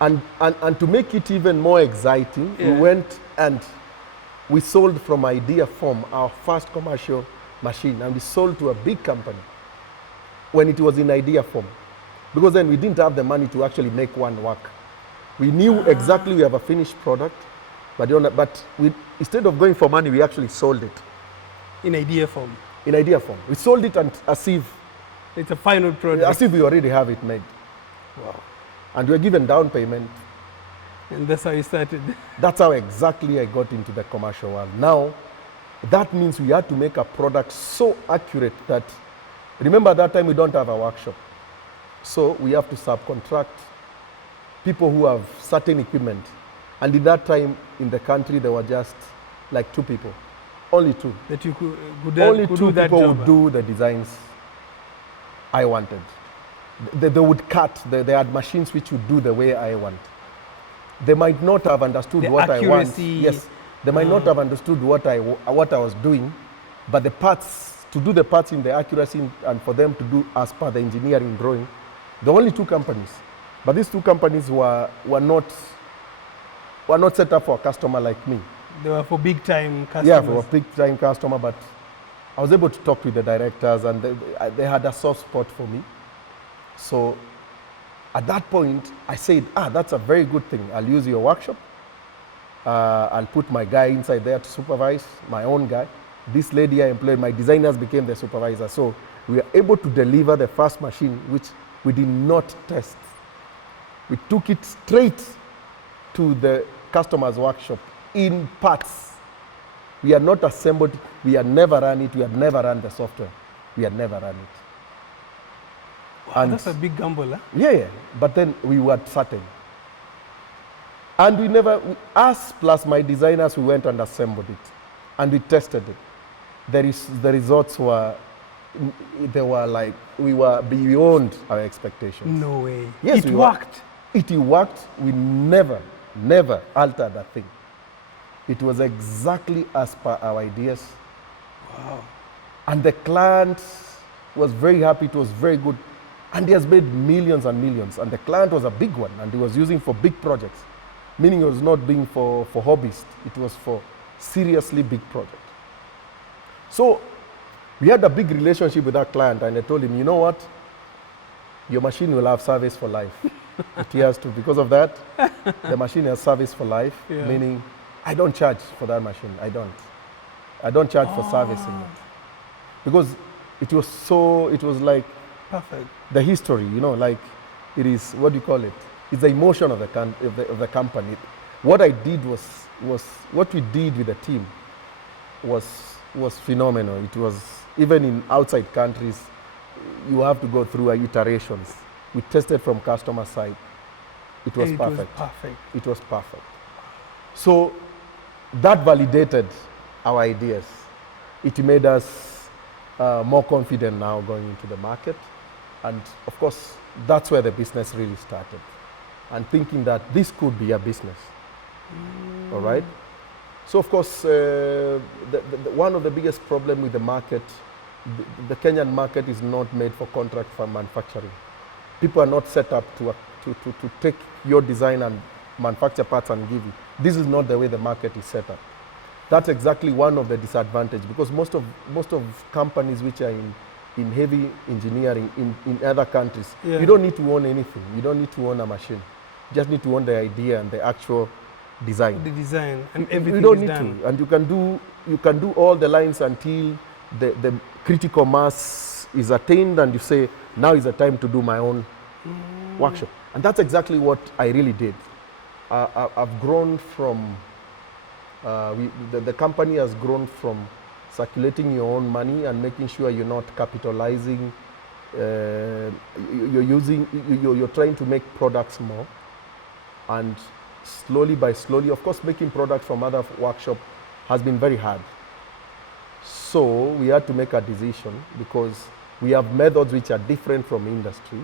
And to make it even more exciting, we went and we sold from idea form our first commercial machine, and we sold to a big company when it was in idea form. Because then we didn't have the money to actually make one work. We knew exactly we have a finished product, but instead of going for money, we actually sold it. In idea form? In idea form. We sold it as if it's a final product. As if we already have it made. Wow. And we were given down payment. And that's how you started? That's how exactly I got into the commercial world. Now, that means we had to make a product so accurate that, remember at that time we don't have a workshop. So we have to subcontract people who have certain equipment. And in that time in the country, there were just like 2 people. Only 2. That you could Only could 2 do that people job. would do the designs I wanted. They would cut. They had machines which would do the way I want. They might not have understood what accuracy. I want. Yes, they might not have understood what I was doing, but the parts, to do the parts in the accuracy and for them to do as per the engineering drawing, the only 2 companies. But these 2 companies were not set up for a customer like me. They were for big time customers. Yeah, for a big time customer, but I was able to talk with the directors and they had a soft spot for me. So at that point, I said, that's a very good thing. I'll use your workshop. I'll put my guy inside there to supervise, my own guy. This lady I employed, my designers became the supervisor. So we were able to deliver the first machine, which we did not test. We took it straight to the customer's workshop in parts. We had not assembled it. We had never run it. We had never run the software. We had never run it. Wow, and that's a big gamble, huh? Yeah. But then we were certain. And us plus my designers, we went and assembled it. And we tested it. The results were, we were beyond our expectations. No way. Yes, it worked. It worked. We never altered a thing. It was exactly as per our ideas. Wow. And the client was very happy. It was very good. And he has made millions and millions. And the client was a big one. And he was using for big projects. Meaning it was not being for hobbyists. It was for seriously big projects. So we had a big relationship with that client. And I told him, you know what? Your machine will have service for life. It has to. Because of that, the machine has service for life. Yeah. Meaning I don't charge for that machine. I don't charge for servicing it. Because it was like perfect. The history, like it is, what do you call it? It's the emotion of the company. What I did was what we did with the team was phenomenal. It was, even in outside countries, you have to go through iterations. We tested from customer side. It was perfect. It was perfect. So that validated our ideas. It made us more confident now going into the market. And of course, that's where the business really started. And thinking that this could be a business. All right? So of course, one of the biggest problems with the market, the Kenyan market is not made for contract for manufacturing. People are not set up to take your design and manufacture parts and give you. This is not the way the market is set up. That's exactly one of the disadvantages, because most of companies which are in heavy engineering in other countries, you don't need to own anything. You don't need to own a machine. You just need to own the idea and the actual design. The design and everything. You don't is need done. to, and you can do all the lines until the critical mass is attained, and you say, now is the time to do my own workshop. And that's exactly what I really did. I've grown from, the company has grown from circulating your own money and making sure you're not capitalizing, you're trying to make products more. And slowly by slowly, of course, making products from other workshops has been very hard. So we had to make a decision, because we have methods which are different from industry.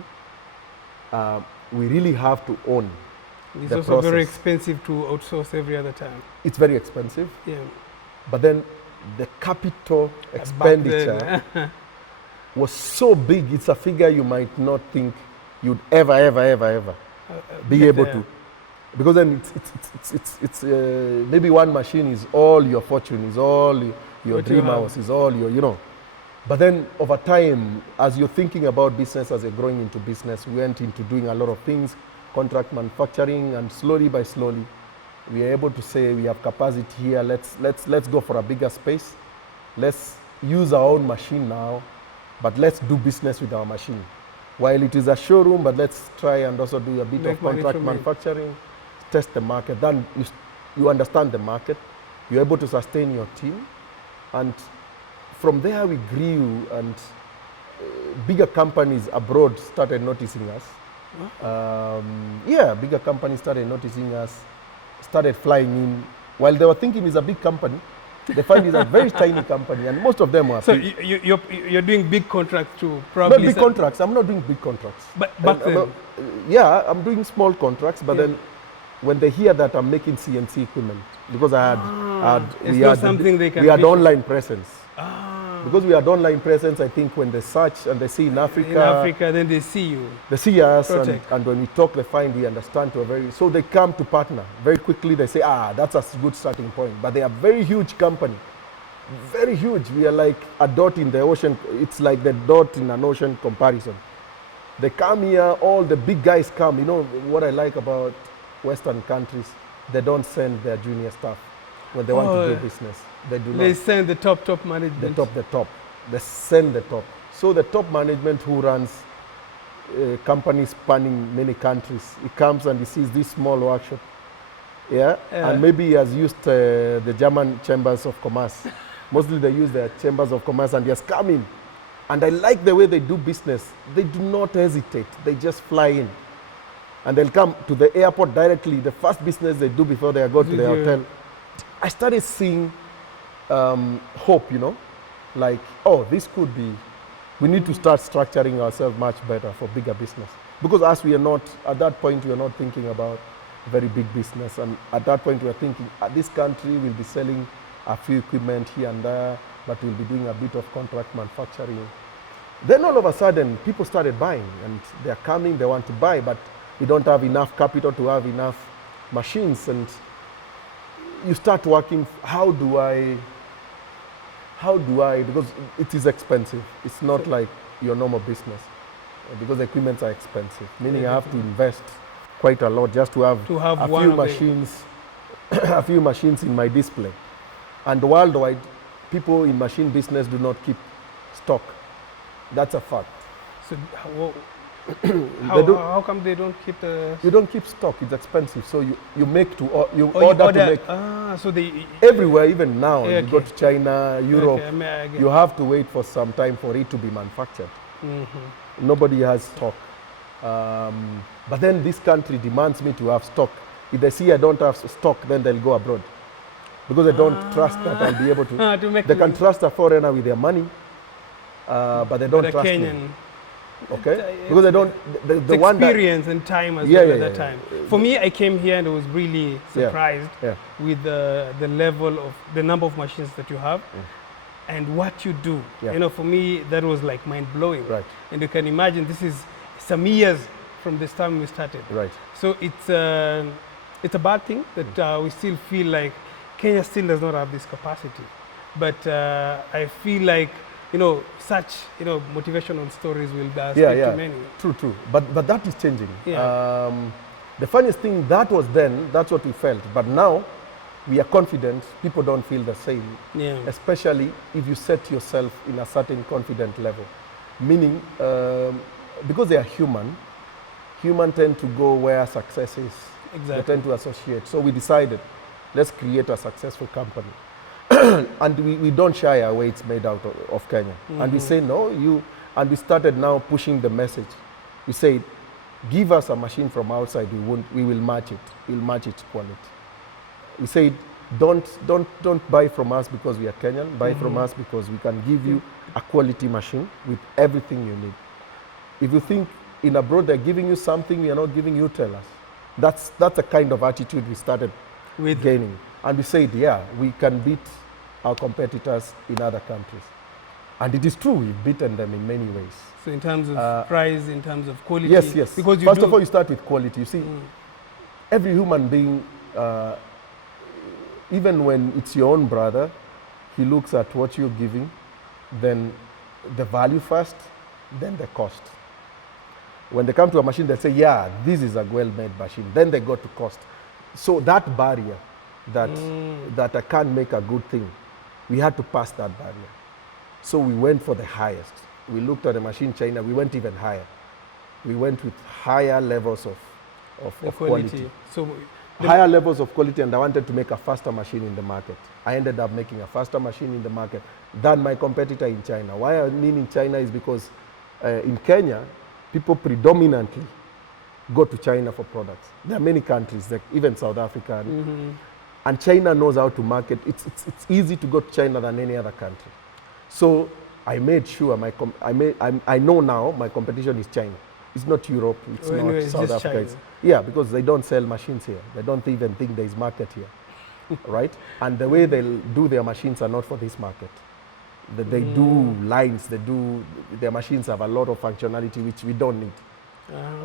We really have to own It's the also process. very expensive to outsource every other time. It's very expensive. Yeah. But then the capital expenditure was so big. It's a figure you might not think you'd ever be able to Because then it's maybe one machine is all your fortune, is all your What you dream have. house, is all your, you know. But then over time, as you're thinking about business, as you're growing into business, we went into doing a lot of things, contract manufacturing, and slowly by slowly, we are able to say we have capacity here. Let's go for a bigger space. Let's use our own machine now, but let's do business with our machine. While it is a showroom, but let's try and also do a bit Make of money contract from it. manufacturing, test the market. Then you understand the market. You're able to sustain your team, and from there we grew, and bigger companies abroad started noticing us. Yeah, bigger companies started noticing us, started flying in. While they were thinking it's a big company, they find it's a very tiny company, and most of them were So big. you're doing big contracts to Not probably big contracts. I'm not doing big contracts. But back I'm then, not- yeah, I'm doing small contracts, but Yeah. then when they hear that I'm making CNC equipment, because it's not something they can we had vision. online presence. ah, Because we had online presence, I think when they search and they see in Africa, in Africa, then they see you. they see us, Protect. and when we talk, they find we understand to a very, so they come to partner. Very quickly they say, that's a good starting point. But they are very huge company, very huge. We are like a dot in the ocean. It's like the dot in an ocean comparison. They come here, all the big guys come. You know what I like about Western countries? They don't send their junior staff when they want to do business. They do They not. send the top management. The top. They send the top. So the top management who runs companies spanning many countries, he comes and he sees this small workshop. Yeah? And maybe he has used the German chambers of commerce. Mostly they use their chambers of commerce, and he has come in. And I like the way they do business. They do not hesitate. They just fly in. And they'll come to the airport directly. The first business they do before they go to the hotel. I started seeing hope, you know, like, this could be, we need to start structuring ourselves much better for bigger business. Because as we are not, at that point, we are not thinking about very big business. And at that point, we are thinking, this country will be selling a few equipment here and there, but we'll be doing a bit of contract manufacturing. Then all of a sudden, people started buying, and they're coming, they want to buy, but we don't have enough capital to have enough machines. And you start working, how do I, because it is expensive. It's not like your normal business, because equipments are expensive, meaning I have to invest quite a lot just to have a one few of machines, a few machines in my display. And worldwide, people in machine business do not keep stock. That's a fact. So They how come they don't keep the? You don't keep stock, it's expensive. So you make to, order to make. So they Everywhere, even now, Yeah, you go okay. to China, Europe, Okay, I get you have to wait for some time for it to be manufactured. Nobody has stock. But then this country demands me to have stock. If they see I don't have stock, then they'll go abroad. Because they don't trust that I'll be able to. to make They can money. trust a foreigner with their money, but they don't But a trust Kenyan. me. Okay? Because they don't, the one that, experience and time as Yeah, well yeah, at that yeah, time. For me, I came here and I was really surprised yeah. with the level of the number of machines that you have and what you do. Yeah. You know, for me, that was like mind blowing. Right. And you can imagine this is some years from this time we started. Right. So it's a bad thing that we still feel like Kenya still does not have this capacity. But I feel like, you know, such, you know, motivational stories will speak to many. True. But that is changing. Yeah. The funniest thing, that was then, that's what we felt. But now, we are confident, people don't feel the same. Yeah. Especially if you set yourself in a certain confident level. Meaning, because they are human tend to go where success is. Exactly. They tend to associate. So we decided, let's create a successful company. And we don't shy away, it's made out of Kenya. And we say, no, and we started now pushing the message. We said, give us a machine from outside, we will match it. We'll match its quality. We said, don't buy from us because we are Kenyan, buy from us because we can give you a quality machine with everything you need. If you think in abroad they're giving you something we are not giving you, tell us. That's the kind of attitude we started With gaining. And we said, we can beat our competitors in other countries. And it is true, we've beaten them in many ways. So in terms of price, in terms of quality. Yes. Because First of all, you start with quality. You see, every human being, even when it's your own brother, he looks at what you're giving, then the value first, then the cost. When they come to a machine, they say, yeah, this is a well-made machine. Then they go to cost. So that barrier, that I can't make a good thing, we had to pass that barrier. So we went for the highest. We looked at the machine China, we went even higher. We went with higher levels of quality. So higher levels of quality, and I wanted to make a faster machine in the market. I ended up making a faster machine in the market than my competitor in China. Why I mean in China is because in Kenya, people predominantly go to China for products. There are many countries, like even South Africa, and China knows how to market. It's easy to go to China than any other country. So I made sure I know now my competition is China. It's not Europe, it's not South Africa. Yeah, because they don't sell machines here. They don't even think there is market here, right? And the way they do their machines are not for this market. They do lines, their machines have a lot of functionality which we don't need,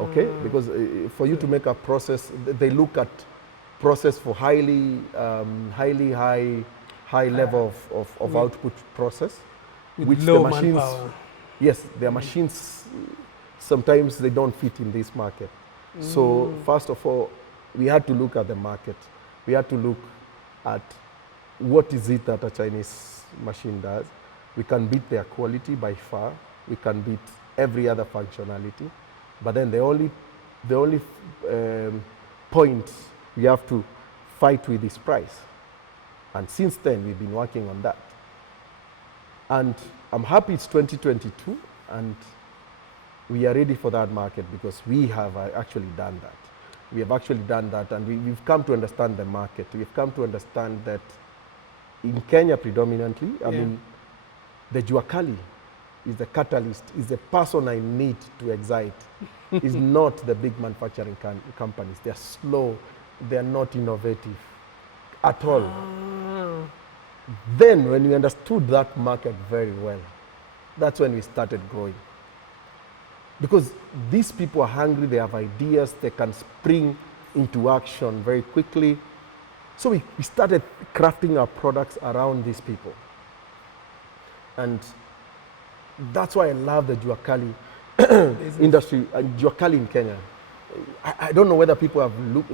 okay? Because for you to make a process, they look at process for highly high level of output process, with which low the machines, manpower. yes, their machines, sometimes they don't fit in this market. So first of all, we had to look at the market. We had to look at what is it that a Chinese machine does. We can beat their quality by far. We can beat every other functionality. But then the only point we have to fight with is price. And since then, we've been working on that. And I'm happy it's 2022, and we are ready for that market because we have actually done that. We have actually done that, and we've come to understand the market. We've come to understand that in Kenya predominantly, I mean, the Jua Kali is the catalyst, is the person I need to excite. Is not the big manufacturing companies. They're slow, they're not innovative at all. Then when we understood that market very well, that's when we started growing. Because these people are hungry, they have ideas, they can spring into action very quickly. So we started crafting our products around these people. And that's why I love the Jua Kali industry, Jua Kali in Kenya. I don't know whether people have looked,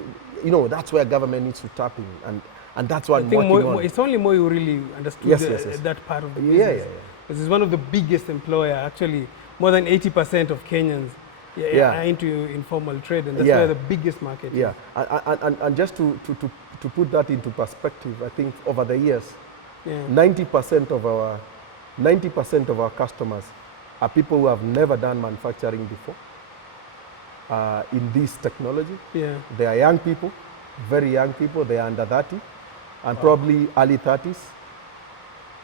that's where government needs to tap in, and that's what I'm working on. It's only more you really understood that part of the business. This is one of the biggest employer, actually. More than 80% of Kenyans are into informal trade, and that's where the biggest market is. And just to put that into perspective, I think over the years, 90% of our customers are people who have never done manufacturing before in this technology. They are young people, very young people. They are under 30 and probably early 30s.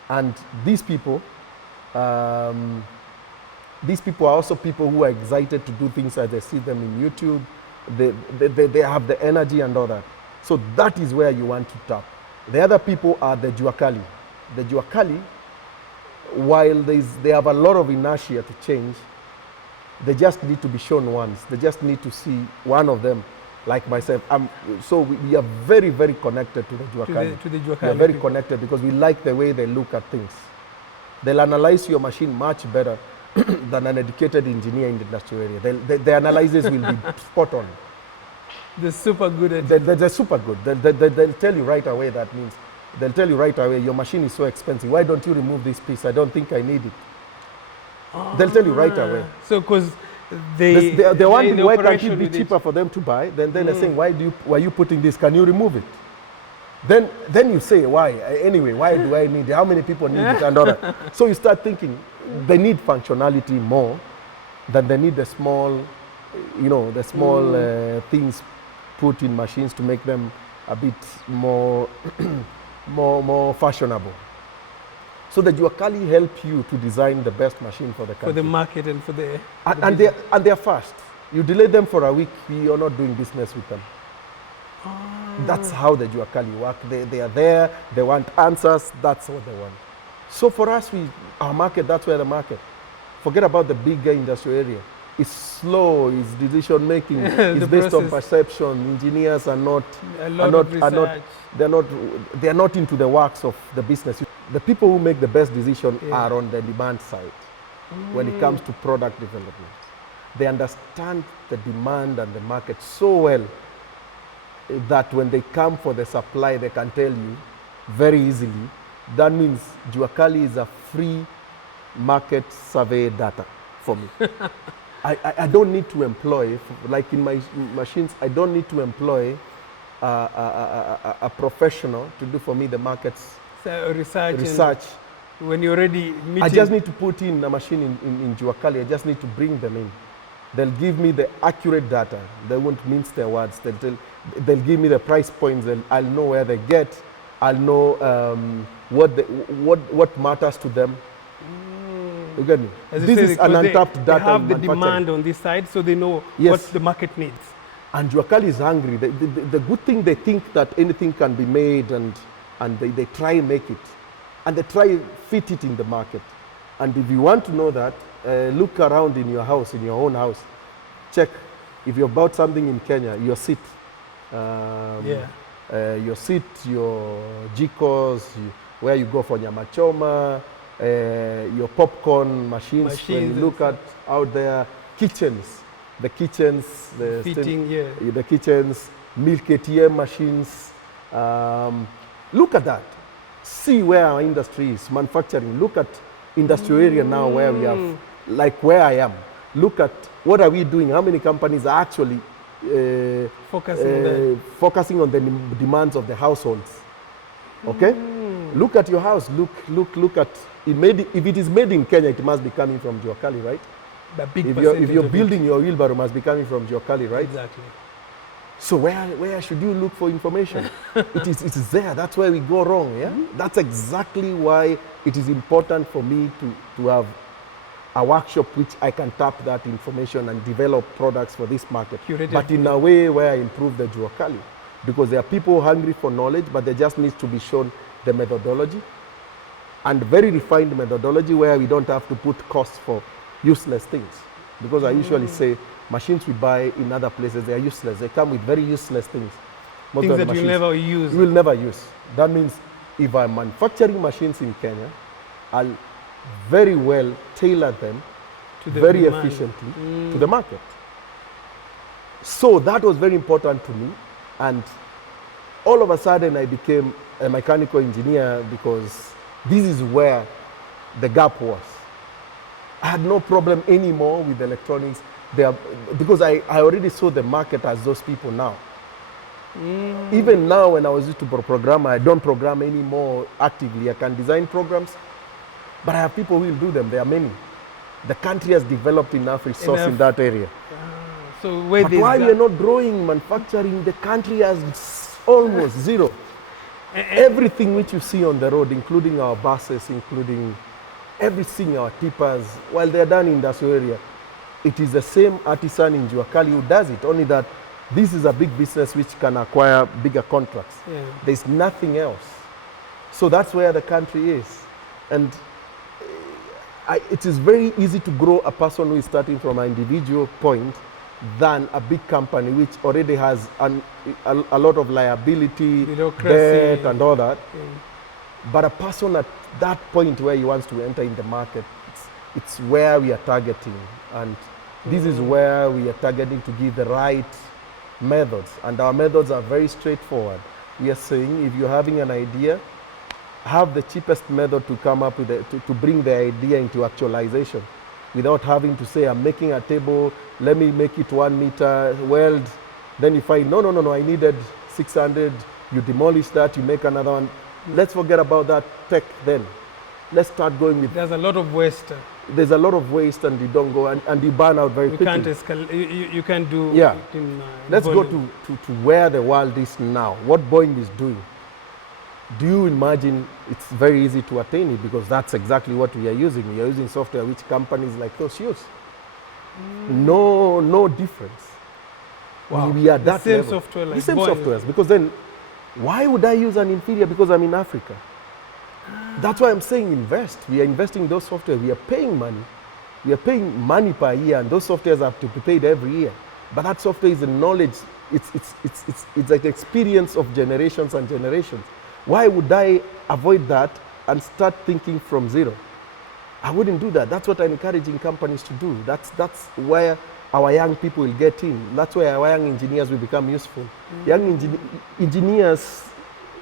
And these people are also people who are excited to do things as they see them in YouTube. They have the energy and all that. So that is where you want to tap. The other people are the Jua Kali. The Jua Kali, while they have a lot of inertia to change, they just need to be shown once. They just need to see one of them, like myself. So we are very, very connected to the Jua Kali. We are very connected because we like the way they look at things. They'll analyze your machine much better than an educated engineer in the industrial area. The analysis will be spot on. They're super good at it. They're super good. They'll tell you right away that means. They'll tell you right away, your machine is so expensive. Why don't you remove this piece? I don't think I need it. They'll tell you right away. So because they're wondering why can't it be cheaper for them to buy? Then they're saying, why are you putting this? Can you remove it? Then you say, why? Anyway, why do I need it? How many people need it? And all that. So you start thinking, they need functionality more than they need the small, things put in machines to make them a bit more more fashionable. So the Jua Kali help you to design the best machine for the country. For the market and for the and they're fast. You delay them for a week, you're not doing business with them. That's how the Jua Kali work. They are there, they want answers, that's what they want. So for us, our market, that's where the market. Forget about the bigger industrial area. is slow, is decision making, is based on perception. Engineers are not, they're not into the works of the business. The people who make the best decision are on the demand side when it comes to product development. They understand the demand and the market so well that when they come for the supply, they can tell you very easily. That means Jua Kali is a free market survey data for me. I don't need to employ, like in my machines, I don't need to employ a professional to do for me the markets research. When you're already meeting. I just need to put in a machine in Jua Kali. I just need to bring them in. They'll give me the accurate data. They won't mince their words. They'll give me the price points. I'll know where they get. I'll know what matters to them. You get me? This is an untapped data. They have the demand on this side, so they know what the market needs. And Jua Kali is hungry. The good thing, they think that anything can be made, and they try and make it. And they try to fit it in the market. And if you want to know that, look around in your house, in your own house. Check if you bought something in Kenya, your seat. Your seat, your jikos, where you go for nyama choma, your popcorn machines when you look at out there, kitchens, the kitchens, the kitchens, milk ATM machines. Look at that. See where our industry is, manufacturing. Look at industrial area now where we have, like where I am. Look at what are we doing, how many companies are actually focusing on the demands of the households. Okay? Look at your house, look at, if it is made in Kenya, it must be coming from Jua Kali, right? If you're building your wheelbarrow, must be coming from Jua Kali, right? Exactly. So where should you look for information? It is there. That's where we go wrong. Yeah, that's exactly why it is important for me to have a workshop which I can tap that information and develop products for this market. But in a way where I improve the Jua Kali, because there are people hungry for knowledge, but they just need to be shown the methodology, and very refined methodology where we don't have to put costs for useless things. Because I usually say, machines we buy in other places, they are useless. They come with very useless things. Things that you'll never use. You will never use. That means if I'm manufacturing machines in Kenya, I'll very well tailor them very efficiently to the market. So that was very important to me. And all of a sudden I became a mechanical engineer because this is where the gap was. I had no problem anymore with electronics. Because I already saw the market as those people now. Even now when I was used to program, I don't program anymore actively. I can design programs, but I have people who will do them. There are many. The country has developed enough resource in that area. So but while we are not growing manufacturing, the country has almost zero. Everything which you see on the road, including our buses, including everything, our tippers, while they are done in industrial area, it is the same artisan in Jua Kali who does it, only that this is a big business which can acquire bigger contracts. There's nothing else. So that's where the country is. And it is very easy to grow a person who is starting from an individual point than a big company which already has a lot of liability, debt and all that. But a person at that point where he wants to enter in the market, it's where we are targeting. And this is where we are targeting to give the right methods. And our methods are very straightforward. We are saying if you're having an idea, have the cheapest method to come up with to bring the idea into actualization without having to say, I'm making a table, let me make it 1 meter, weld. Then you find, no, I needed 600, you demolish that, you make another one. Let's forget about that tech then. Let's start going with... There's a lot of waste. There's a lot of waste and you don't go, and you burn out very quickly. Can't escalate, you can't do it in Let's volume. Go to where the world is now, what Boeing is doing. Do you imagine it's very easy to attain it, because that's exactly what we are using. We are using software which companies like those use. No difference. Wow. We are that the same level. Software like the same Boeing. softwares, because then why would I use an inferior because I'm in Africa? That's why I'm saying invest. We are investing in those software. We are paying money. We are paying money per year, and those softwares have to be paid every year. But that software is a knowledge, it's like experience of generations and generations. Why would I avoid that and start thinking from zero? I wouldn't do that. That's what I'm encouraging companies to do. That's where our young people will get in. That's where our young engineers will become useful. Young engineers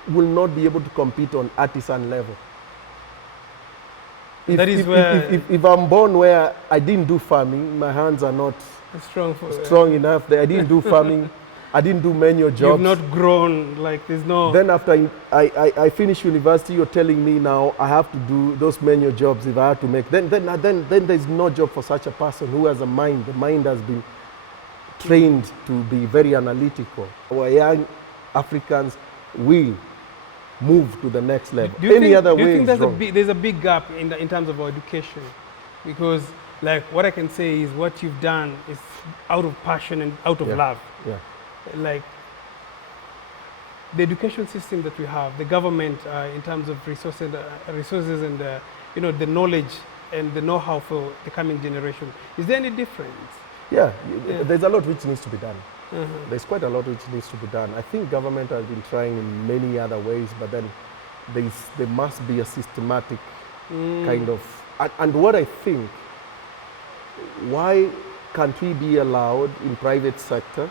will not be able to compete on artisan level. If I'm born where I didn't do farming, my hands are not strong enough. I didn't do farming. I didn't do manual jobs. You've not grown, like there's no... Then after I finish university, you're telling me now I have to do those manual jobs if I have to make... Then there's no job for such a person who has a mind. The mind has been trained to be very analytical. Our young Africans will move to the next level. Do you think there's a big gap in terms of our education? Because like what I can say is what you've done is out of passion and out of love. Yeah. Like the education system that we have, the government in terms of resources and the knowledge and the know-how for the coming generation, is there any difference? Yeah, there's a lot which needs to be done. There's quite a lot which needs to be done. I think government has been trying in many other ways, but then there must be a systematic kind of... And what I think, why can't we be allowed in private sector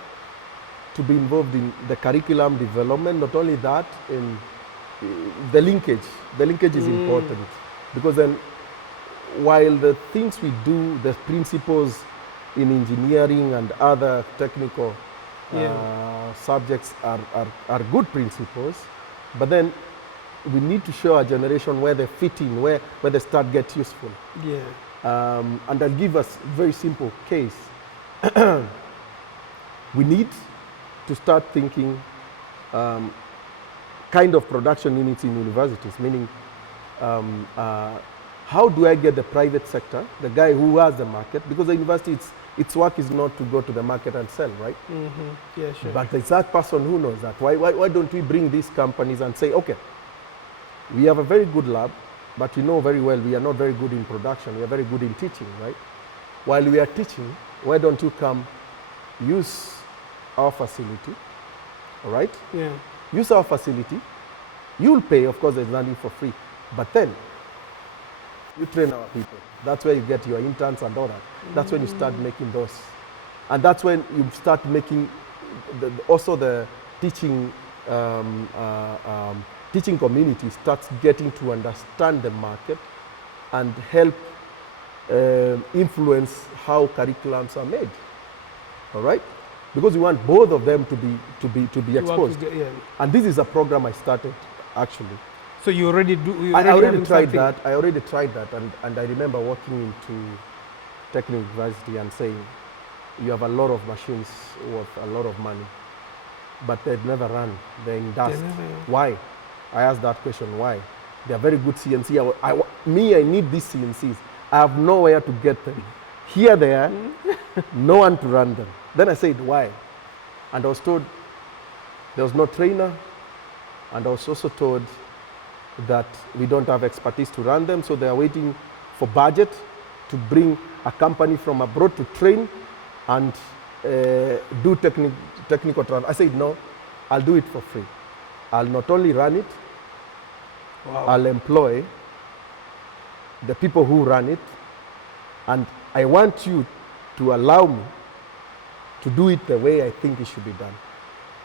to be involved in the curriculum development? Not only that, in the linkage. The linkage is important, because then while the things we do, the principles in engineering and other technical subjects are good principles, but then we need to show our generation where they fit in, where they start get useful. Yeah. And I'll give us a very simple case. We need to start thinking kind of production units in universities, meaning how do I get the private sector, the guy who has the market, because the university, its work is not to go to the market and sell, right? Yeah, sure. But there's that person who knows that. Why don't we bring these companies and say, okay, we have a very good lab, but we know very well we are not very good in production, we are very good in teaching, right? While we are teaching, why don't you come use our facility, all right? Yeah. Use our facility. You'll pay, of course, there's nothing for free. But then, you train our people. That's where you get your interns and all that. That's when you start making those. And that's when you start making also the teaching teaching community starts getting to understand the market and help influence how curriculums are made. All right? Because we want both of them to be exposed. And this is a program I started actually. So you already do? I already tried that. I already tried that, and I remember walking into Technical University and saying, "You have a lot of machines worth a lot of money, but they've never run. They're in dust. Why?" I asked that question. Why? They are very good CNC. I need these CNCs. I have nowhere to get them. Here they are, no one to run them. Then I said, why? And I was told there was no trainer, and I was also told that we don't have expertise to run them, so they are waiting for budget to bring a company from abroad to train and do technical transfer. I said, no, I'll do it for free. I'll not only run it, I'll employ the people who run it, and I want you to allow me to do it the way I think it should be done.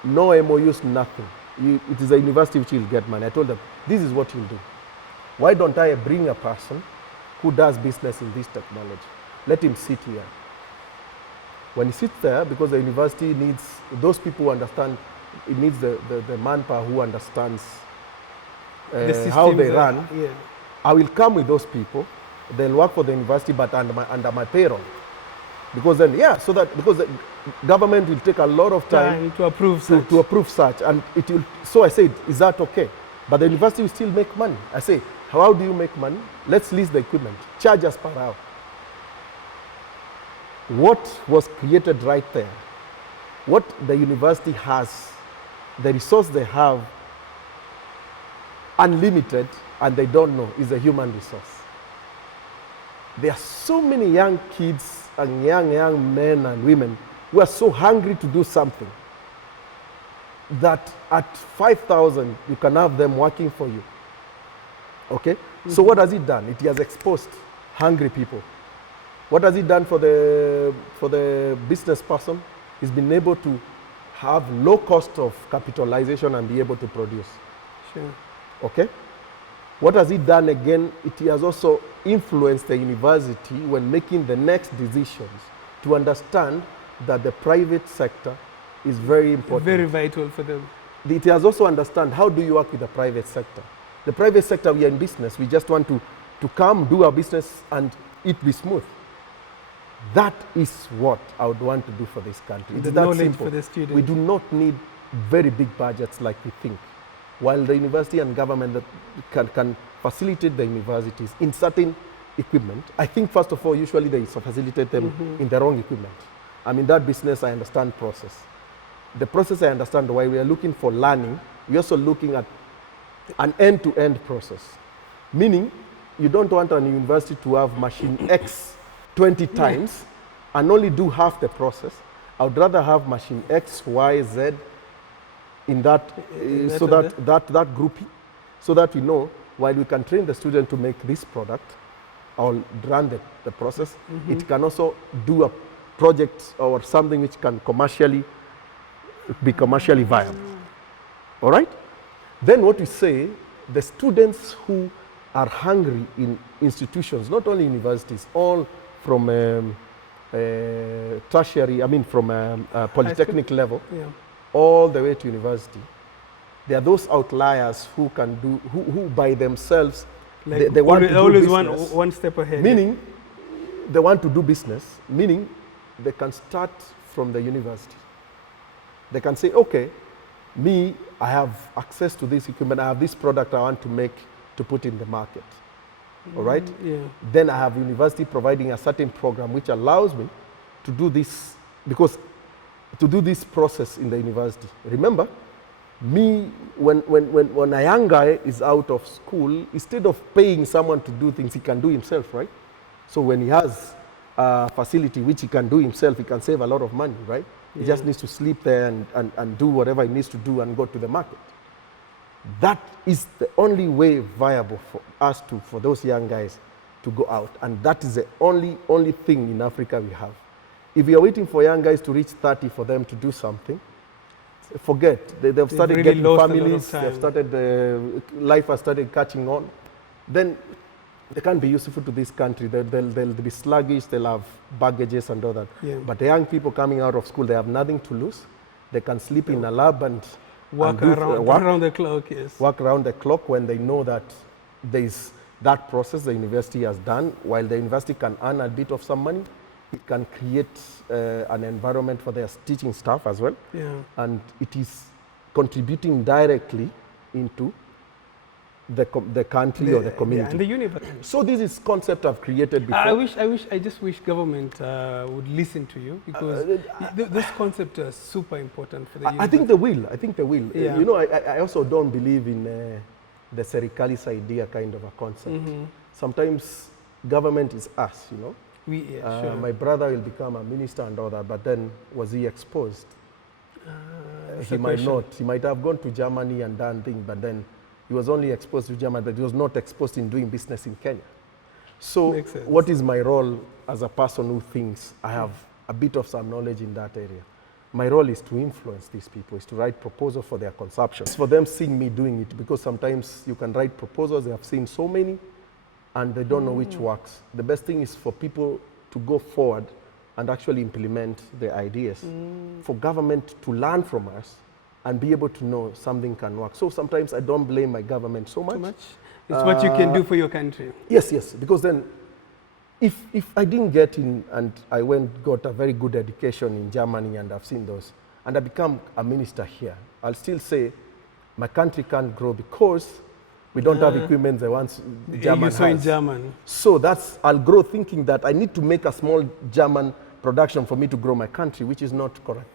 No MOUs, nothing. It is a university which will get money. I told them, this is what you'll do. Why don't I bring a person who does business in this technology? Let him sit here. When he sits there, because the university needs those people who understand, it needs the manpower who understands how they run. I will come with those people. They'll work for the university, but under my payroll. Because then, because the government will take a lot of time to approve such. To approve such, and it will. So I said, is that okay? But the university will still make money. I say, how do you make money? Let's lease the equipment. Charge us per hour. What was created right there, what the university has, the resource they have, unlimited, and they don't know, is a human resource. There are so many young kids and young men and women who are so hungry to do something that at 5,000 you can have them working for you. Okay? So what has it done? It has exposed hungry people. What has it done for the business person? He's been able to have low cost of capitalization and be able to produce. Sure. Okay? What has it done again? It has also influenced the university when making the next decisions to understand that the private sector is very important. Very vital for them. It has also understand how do you work with the private sector. The private sector, we are in business. We just want to come, do our business, and it be smooth. That is what I would want to do for this country. It's The that knowledge simple. for the student. We do not need very big budgets like we think. While the university and government that can facilitate the universities in certain equipment, I think first of all, usually they facilitate them in the wrong equipment. I mean, that business, I understand process. The process I understand, why we are looking for learning, we're also looking at an end-to-end process. Meaning, you don't want an university to have machine X 20 times and only do half the process. I would rather have machine X, Y, Z in that, so that grouping, so that we know while we can train the student to make this product or run the process, it can also do a project or something which can be commercially viable. All right? Then what we say, the students who are hungry in institutions, not only universities, all from tertiary, I mean from polytechnic level, all the way to university. There are those outliers who can do, who by themselves, Like they want to do always business. one step ahead. Meaning, they want to do business, meaning they can start from the university. They can say, okay, me, I have access to this equipment, I have this product I want to make to put in the market. All right? Yeah. Then I have university providing a certain program which allows me to do this, because to do this process in the university. Remember, me, when a young guy is out of school, instead of paying someone to do things, he can do himself, right? So when he has a facility which he can do himself, he can save a lot of money, right? He just needs to sleep there and do whatever he needs to do and go to the market. That is the only way viable for us for those young guys to go out. And that is the only thing in Africa we have. If we are waiting for young guys to reach 30 for them to do something, forget. They've started really getting lost a lot of families, time. they've started, life has started catching on. Then they can't be useful to this country. They'll be sluggish, they'll have baggages and all that. Yeah. But the young people coming out of school, they have nothing to lose. They can sleep in a lab and Work and around the clock, yes. work around the clock when they know that there is that process the university has done. While the university can earn a bit of some money, it can create an environment for their teaching staff as well. Yeah. And it is contributing directly into the country or the community. Yeah, and the universe. So this is concept I've created before. I just wish government would listen to you, because this concept is super important for the I think they will. I think they will. Yeah. You know, I also don't believe in the serikali's idea kind of a concept. Sometimes government is us, you know. Sure. My brother will become a minister and all that, but then was he exposed? He might not. He might have gone to Germany and done things, but then he was only exposed to Germany, but he was not exposed in doing business in Kenya. So what is my role as a person who thinks I have a bit of some knowledge in that area? My role is to influence these people, is to write proposals for their consumption. It's for them seeing me doing it, because sometimes you can write proposals, they have seen so many, and they don't know which works. The best thing is for people to go forward and actually implement their ideas. For government to learn from us and be able to know something can work. So sometimes I don't blame my government so much. It's what you can do for your country. Yes, because then if I didn't get in and I got a very good education in Germany, and I've seen those, and I become a minister here, I'll still say my country can't grow because we don't have equipment the ones German has. In German. So I'll grow thinking that I need to make a small German production for me to grow my country, which is not correct.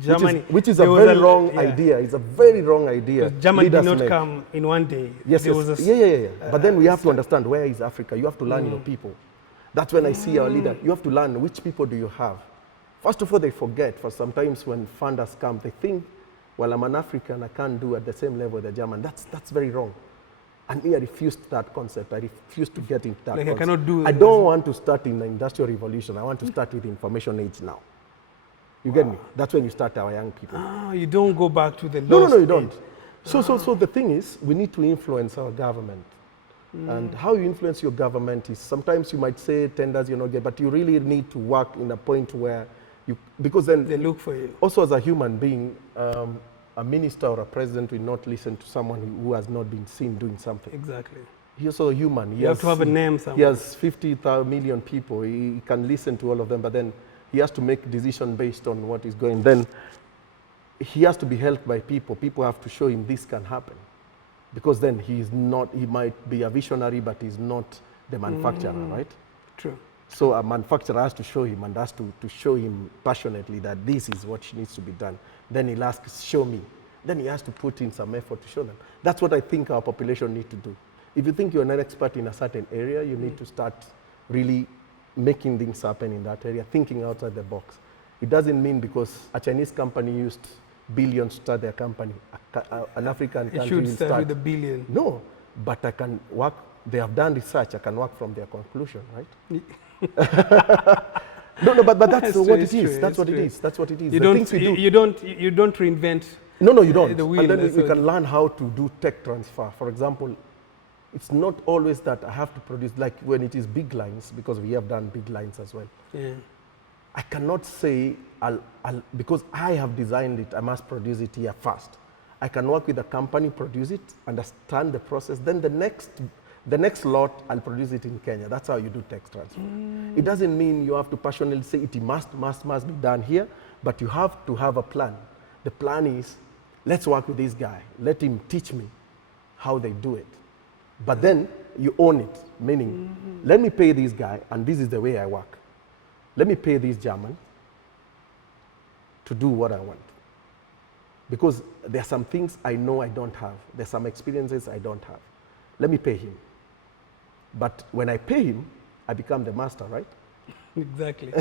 Germany, which is a very wrong idea. It's a very wrong idea. Germany did not come in one day. Yes. But then we have to understand, where is Africa? You have to learn your people. That's when I see our leader. You have to learn which people do you have. First of all, they forget. For sometimes when funders come, they think, well, I'm an African, I can't do at the same level the German. That's very wrong. And me, I refused that concept. I refused to get into that Like concept. I cannot do. I don't want to start in the industrial revolution. I want to start with the information age now. You get me? That's when you start our young people. Ah, you don't go back to the No, lost you don't. age. So the thing is, we need to influence our government. And how you influence your government is sometimes you might say tenders you're not getting, but you really need to work in a point where you, because then They look for you. also as a human being, a minister or a president will not listen to someone who has not been seen doing something. Exactly. He's also a human. You have to have a name He somewhere. has 50 million people. He can listen to all of them, but then he has to make a decision based on what is going. Then he has to be helped by people. People have to show him this can happen. Because then he might be a visionary, but he's not the manufacturer, right? True. So a manufacturer has to show him and has to show him passionately that this is what needs to be done. Then he'll ask, show me. Then he has to put in some effort to show them. That's what I think our population need to do. If you think you're not an expert in a certain area, you need to start really making things happen in that area, thinking outside the box. It doesn't mean because a Chinese company used billions to start their company, an African It country should will start with a billion. No, but I can work, they have done research, I can work from their conclusion, right? No, but that's what it is. That's what it is. That's what it is. You The don't, things we do. you don't reinvent. No, you don't. the wheel, And then that's we what- can learn how to do tech transfer. For example, it's not always that I have to produce, like when it is big lines, because we have done big lines as well. Yeah. I cannot say, because I have designed it, I must produce it here first. I can work with a company, produce it, understand the process, then the next lot, I'll produce it in Kenya. That's how you do tech transfer. It doesn't mean you have to passionately say it must be done here, but you have to have a plan. The plan is, let's work with this guy. Let him teach me how they do it. But then you own it, meaning, let me pay this guy, and this is the way I work. Let me pay this German to do what I want. Because there are some things I know I don't have. There's some experiences I don't have. Let me pay him. But when I pay him, I become the master, right? Exactly.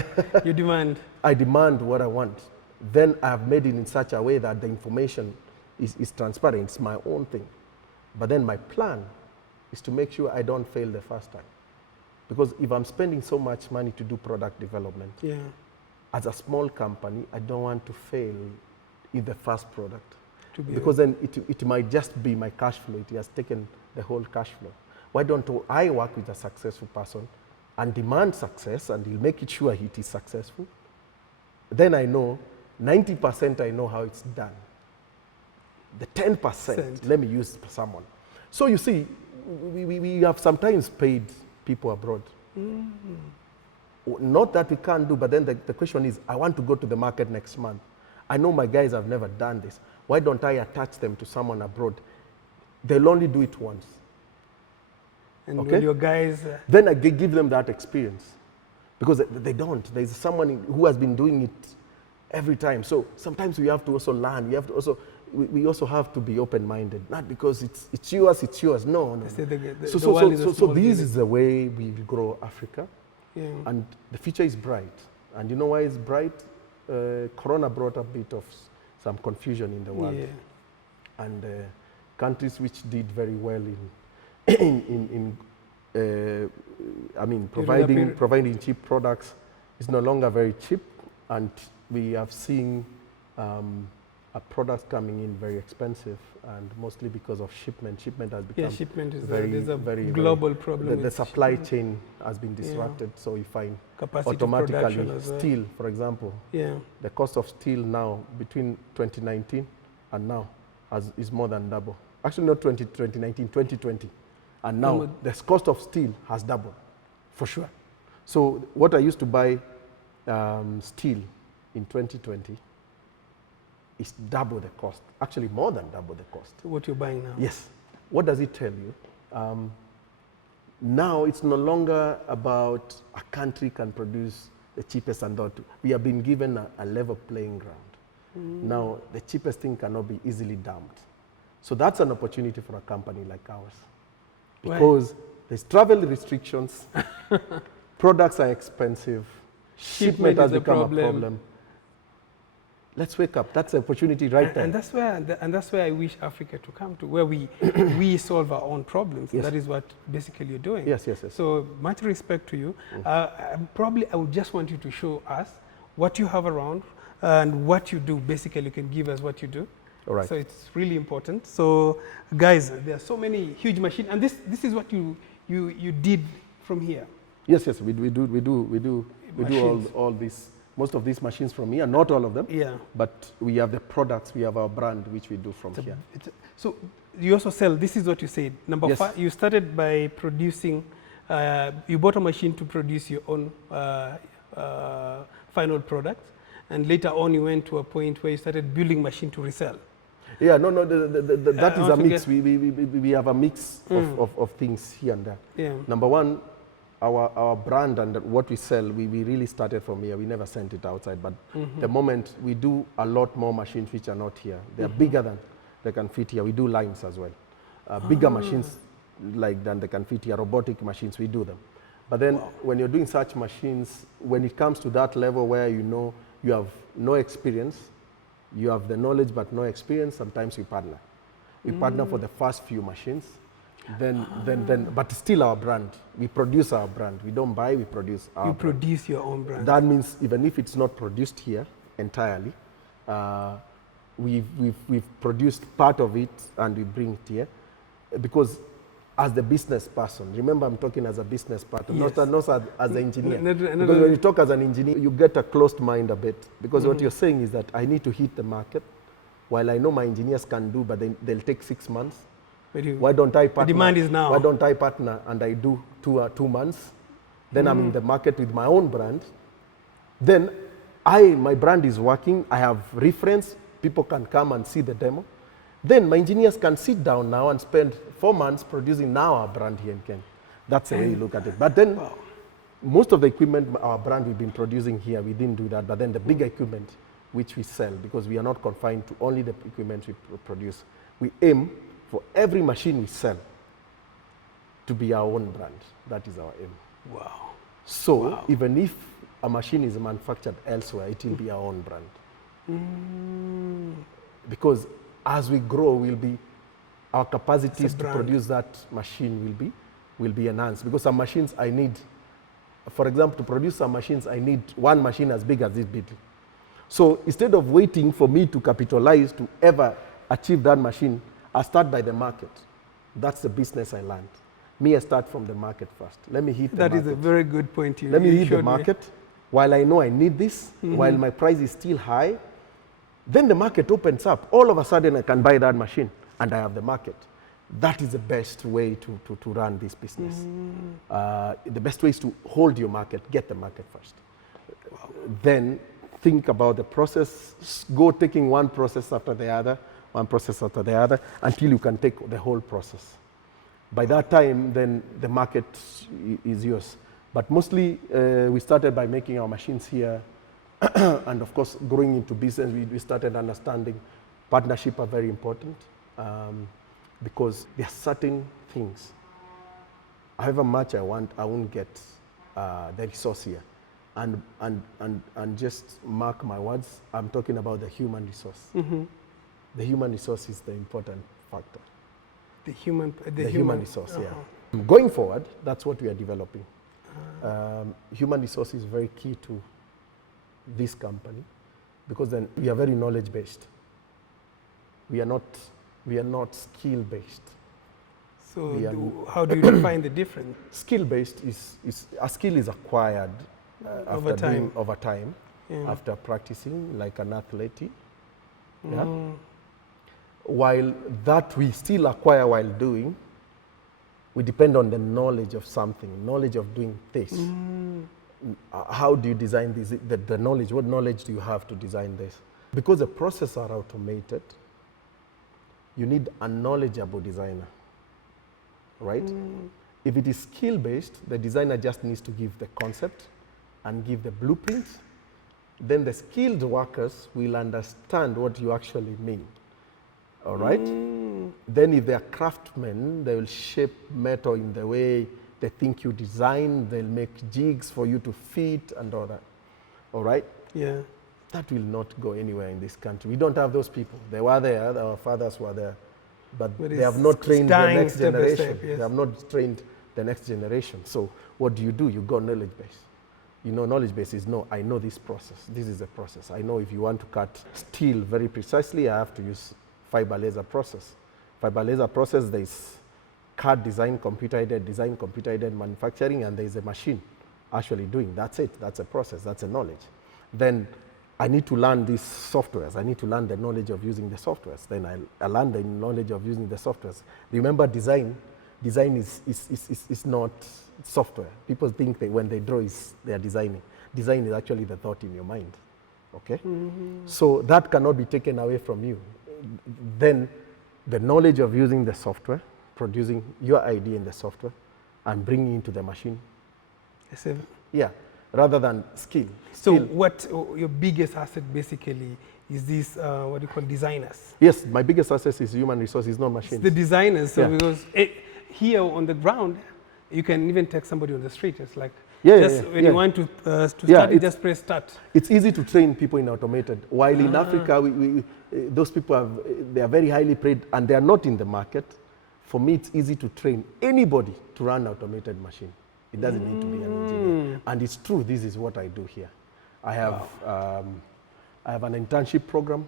You demand. I demand what I want. Then I've made it in such a way that the information is transparent. It's my own thing. But then my plan is to make sure I don't fail the first time. Because if I'm spending so much money to do product development, Yeah. as a small company, I don't want to fail in the first product. To be Because then it might just be my cash flow. It has taken the whole cash flow. Why don't I work with a successful person and demand success, and he'll make it sure it is successful? Then I know 90% I know how it's done. The 10%, let me use someone. So you see, we have sometimes paid people abroad. Not that we can't do, but then the question is, I want to go to the market next month. I know my guys have never done this. Why don't I attach them to someone abroad? They'll only do it once. And Okay. when your guys, Then I give them that experience. Because they don't. There's someone who has been doing it every time. So sometimes we have to also learn. We also have to be open-minded. Not because it's yours. No. say the So world is a small this village. is the way we will grow Africa. Yeah. And the future is bright. And you know why it's bright? Corona brought a bit of some confusion in the world. Yeah. And countries which did very well in providing cheap products is no longer very cheap, and we have seen a product coming in very expensive, and mostly because of shipment. Shipment has become shipment is very global problem. The with supply shipment. chain has been disrupted, so you find Capacity automatically production as well. steel, for example. Yeah. The cost of steel now, between 2019 and now, is more than double. Actually, not 2019, 2020. And now, the cost of steel has doubled, for sure. So what I used to buy steel in 2020 is double the cost. Actually, more than double the cost. What you're buying now. Yes. What does it tell you? Now it's no longer about a country can produce the cheapest and that. We have been given a level playing ground. Now the cheapest thing cannot be easily dumped. So that's an opportunity for a company like ours. Because there's travel restrictions, Products are expensive. Shipment has become a problem. Let's wake up. That's the opportunity right there. And that's where I wish Africa to come to, where we solve our own problems. Yes. That is what basically you're doing. Yes, yes, yes. So much respect to you. Probably I would just want you to show us what you have around and what you do. Basically, you can give us what you do. All right. So it's really important. So guys, there are so many huge machines, and this is what you did from here. Yes, yes, we do all these, most of these machines from here, not all of them. Yeah. But we have the products, we have our brand, which we do from here. So you also sell. This is what you said. Number Yes. 5. You started by producing. You bought a machine to produce your own final product, and later on you went to a point where you started building machine to resell. Yeah, no, that is a mix. We have a mix of things here and there. Yeah. Number one, our brand and what we sell, we really started from here. We never sent it outside. But the moment we do a lot more machines which are not here. They are bigger than they can fit here. We do lines as well. Bigger machines than they can fit here, robotic machines, we do them. But then when you're doing such machines, when it comes to that level where you know you have no experience, you have the knowledge but no experience, sometimes we partner. We partner for the first few machines, but still our brand. We produce our brand. We don't buy, we produce our brand. You produce your own brand. That means even if it's not produced here entirely, we've produced part of it and we bring it here. Because as the business person, remember I'm talking as a business person, Yes. not as an engineer. Because when you talk as an engineer, you get a closed mind a bit. Because what you're saying is that I need to hit the market, while I know my engineers can do, but they'll take 6 months. Why don't I partner? The demand is now. Why don't I partner and I do 2 months? Then I'm in the market with my own brand. Then my brand is working. I have reference. People can come and see the demo. Then my engineers can sit down now and spend 4 months producing now our brand here in Kenya. That's the way you look at it. But then most of the equipment, our brand we've been producing here, we didn't do that. But then the bigger equipment, which we sell, because we are not confined to only the equipment we produce. We aim for every machine we sell to be our own brand. That is our aim. Wow. So even if a machine is manufactured elsewhere, it will be our own brand. Because as we grow, our capacities to produce that machine will be enhanced. Because some machines I need, for example, to produce some machines, I need one machine as big as this building. So instead of waiting for me to capitalize to ever achieve that machine, I start by the market. That's the business I learned. I start from the market first. Let me hit the market. That is a very good point. Let me hit the market while I know I need this, while my price is still high. Then the market opens up. All of a sudden, I can buy that machine, and I have the market. That is the best way to run this business. The best way is to hold your market, get the market first. Then think about the process, go taking one process after the other, until you can take the whole process. By that time, then the market is yours. But mostly, we started by making our machines here. And of course, growing into business, we started understanding partnership are very important because there are certain things. However much I want, I won't get the resource here. And just mark my words, I'm talking about the human resource. The human resource is the important factor. The human resource, yeah. Going forward, that's what we are developing. Human resource is very key to this company because then we are very knowledge based. We are not skill based. So how do you define the difference? Skill based is a skill is acquired over time, after practicing like an athlete. Yeah. While that we still acquire while doing, we depend on the knowledge of something, knowledge of doing this. How do you design this? The knowledge, what knowledge do you have to design this? Because the processes are automated, you need a knowledgeable designer, right? If it is skill-based, the designer just needs to give the concept and give the blueprints. Then the skilled workers will understand what you actually mean, all right? Then if they are craftsmen, they will shape metal in the way They think you design, they'll make jigs for you to fit and all that. All right? Yeah. That will not go anywhere in this country. We don't have those people. They were there, our fathers were there, but they have not trained the next generation. Yes. They have not trained the next generation. So what do? You go knowledge base. You know, knowledge base is no, I know this process. This is a process. I know if you want to cut steel very precisely, I have to use fiber laser process. Fiber laser process, there is CAD design, computer aided manufacturing, and there is a machine actually doing. That's it. That's a process. That's a knowledge. Then I need to learn these softwares. I need to learn the knowledge of using the softwares. Then I learn the knowledge of using the softwares. Remember, design is not software. People think that when they draw, they are designing. Design is actually the thought in your mind. Okay? So that cannot be taken away from you. Then the knowledge of using the software, producing your idea in the software, and bringing it into the machine. Yes, sir. Yeah, rather than skill. So what your biggest asset basically is this, what do you call designers? Yes, my biggest asset is human resources, not machines. It's the designers. So Yeah. because here on the ground, you can even text somebody on the street. It's like, when you want to start, you just press start. It's easy to train people in automated. While in Africa, those people they are very highly paid and they are not in the market. For me, it's easy to train anybody to run automated machine. It doesn't need to be an engineer. And it's true, this is what I do here. I have an internship program,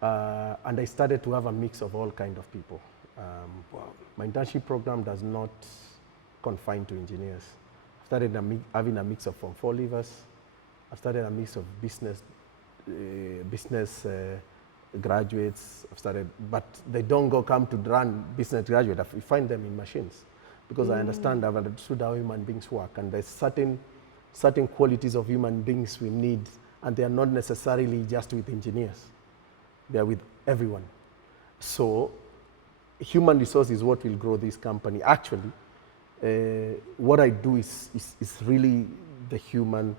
and I started to have a mix of all kind of people. My internship program does not confine to engineers. I started having a mix of Form 4 leavers. I started a mix of business graduates. But they don't come to run business graduate. I find them in machines because I understand, I've understood how human beings work, and there's certain qualities of human beings we need, and they are not necessarily just with engineers. They are with everyone. So human resource is what will grow this company. Actually, what I do is really the human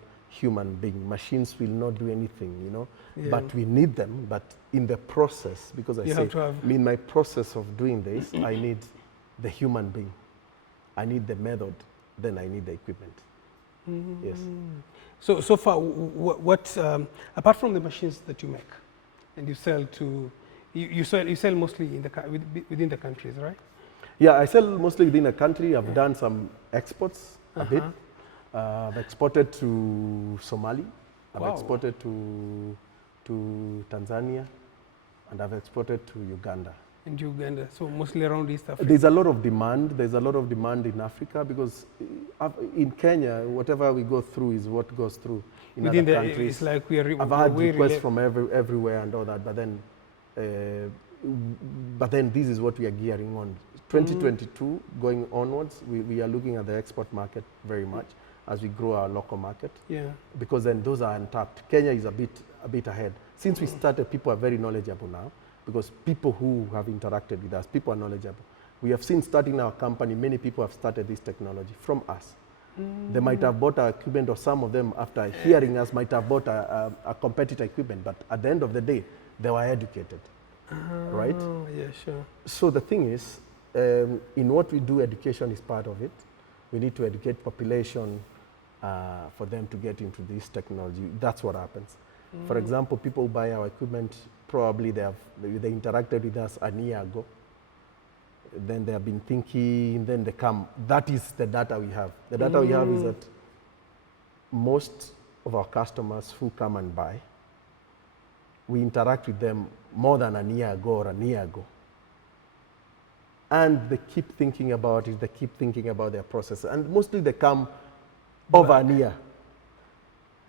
being. Machines will not do anything, you know, but we need them. But in the process, because in my process of doing this, I need the human being. I need the method, then I need the equipment. Yes. So far, what apart from the machines that you make and you sell to, you sell mostly within the countries, right? Yeah, I sell mostly within the country. I've done some exports a bit. I've exported to Somali. I've exported to Tanzania, and I've exported to Uganda. And Uganda, so mostly around East Africa. There's a lot of demand. There's a lot of demand in Africa because in Kenya, whatever we go through is what goes through in other countries. It's like I've had requests from everywhere and all that, but then this is what we are gearing on. 2022 going onwards, we are looking at the export market very much as we grow our local market. Yeah. Because then those are untapped. Kenya is a bit ahead. Since we started, people are very knowledgeable now, because people who have interacted with us, people are knowledgeable. We have seen starting our company, many people have started this technology from us. They might have bought our equipment, or some of them after hearing us might have bought a competitor equipment, but at the end of the day, they were educated, right? Yeah, sure. So the thing is, in what we do, education is part of it. We need to educate population for them to get into this technology. That's what happens. For example, people who buy our equipment, probably they interacted with us a year ago. Then they have been thinking, then they come. That is the data we have. The data we have is that most of our customers who come and buy, we interact with them more than a year ago or a year ago. And they keep thinking about it, they keep thinking about their process. And mostly they come over a year.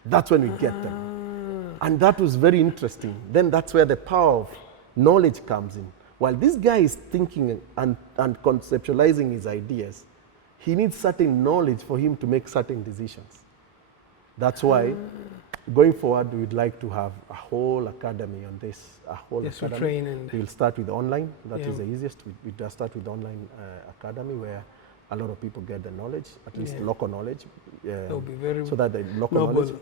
That's when we get them. And that was very interesting. Then that's where the power of knowledge comes in. While this guy is thinking and conceptualizing his ideas, he needs certain knowledge for him to make certain decisions. That's why, going forward, we'd like to have a whole academy on this. A whole academy. Train and we'll start with online. That is the easiest. We just start with online academy where a lot of people get the knowledge, at least local knowledge. That would be very so that the local knowledge.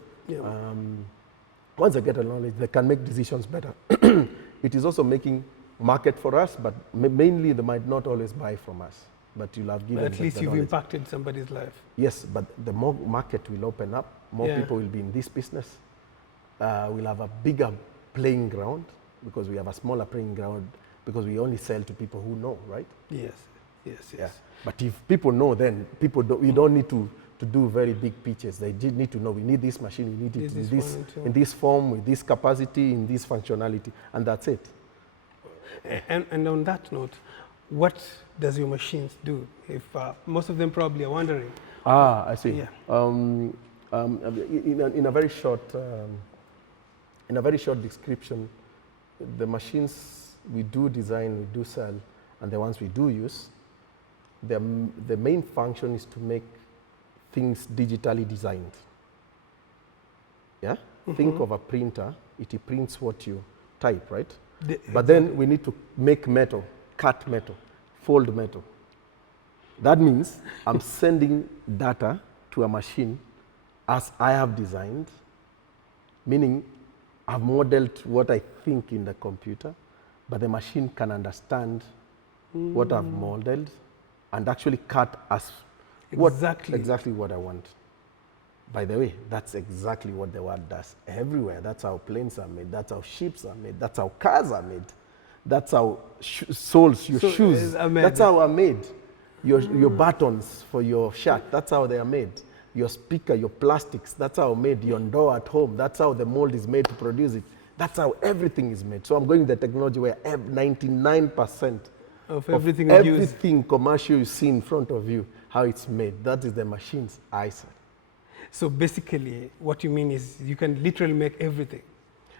Once they get the knowledge, they can make decisions better. It is also making market for us, but mainly they might not always buy from us. but you'll have given But at least the you've knowledge. impacted somebody's life. Yes, but the more market will open up, more Yeah. people will be in this business. We'll have a bigger playing ground because we have a smaller playing ground because we only sell to people who know, right? Yes, yes, yes. Yeah. But if people know, then people don't, we don't need to do very big pitches. They did need to know we need this machine, we need it in this form, with this capacity, in this functionality, and that's it. And on that note, what does your machines do? If most of them probably are wondering. I see. Yeah. In a very short description, the machines we do design, we do sell, and the ones we do use, the main function is to make things digitally designed. Yeah? Think of a printer, it prints what you type, right? But then we need to make metal, cut metal, fold metal. That means I'm sending data to a machine as I have designed, meaning I've modeled what I think in the computer, but the machine can understand what I've modeled and actually cut as exactly what I want. By the way, that's exactly what the world does everywhere. That's how planes are made. That's how ships are made. That's how cars are made. That's how soles, your shoes, that's how are made. Your buttons for your shirt, that's how they are made. Your speaker, your plastics, that's how made. Your door at home, that's how the mold is made to produce it. That's how everything is made. So I'm going the technology where 99% of everything commercial you see in front of you, how it's made. That is the machine's eyesight. So basically, what you mean is you can literally make everything.